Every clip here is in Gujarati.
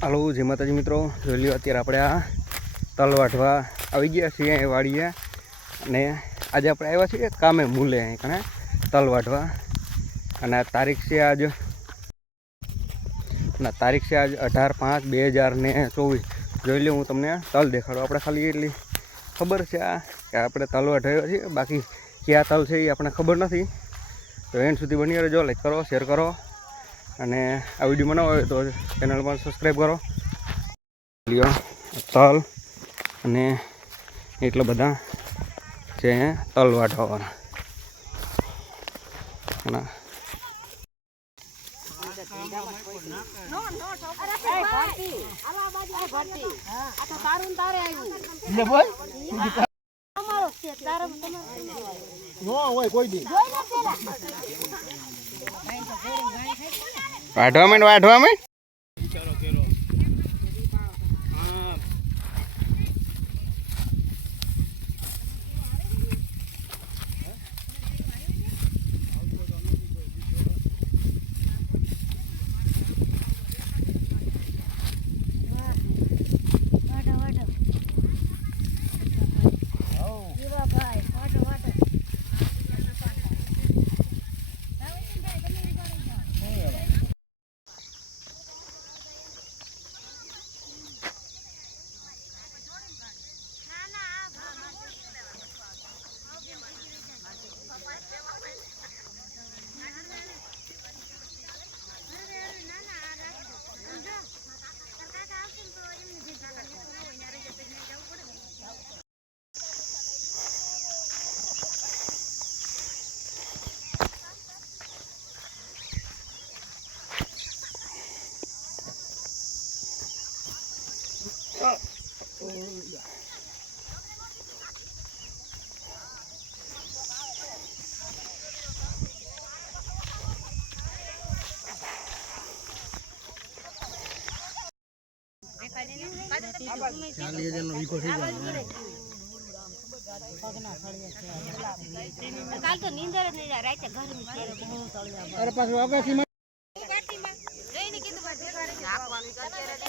હાલો જય માતાજી મિત્રો, જોઈ લ્યો અત્યારે આપણે આ તલ વાઢવા આવી ગયા છીએ અહીં વાડીએ અને આજે આપણે આવ્યા છીએ કામે મૂલે અહીં કણે તલ વાઢવા અને તારીખ છે આજ 18/5/2024। જોઈ લો હું તમને તલ દેખાડું। આપણે ખાલી એટલી ખબર છે કે આપણે તલ વાઢ્યા છીએ, બાકી ક્યાં તલ છે એ આપણે ખબર નથી। તો એન્ડ સુધી બની રહેજો, લાઈક કરો, શેર કરો અને આ વિડીયો બનાવો હોય તો ચેનલ પર સબસ્ક્રાઈબ કરો। લ્યો તલ અને એટલા બધા છે તલ વાઢવાવાળા અને વાઢવા માંડ કાલ તો નીંદર જ નહીં, રાતે ઘર અરે પાછું અગાસી જોઈને કીધું નાખવાનું અત્યારે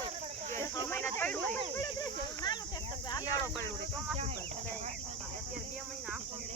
6 મહિના પડ્યું રે, નાનું ટ્રેક્ટર શિયાળો પડ્યું રે, ચોમાસું પડ્યું અત્યારે 2 મહિના આપવાનું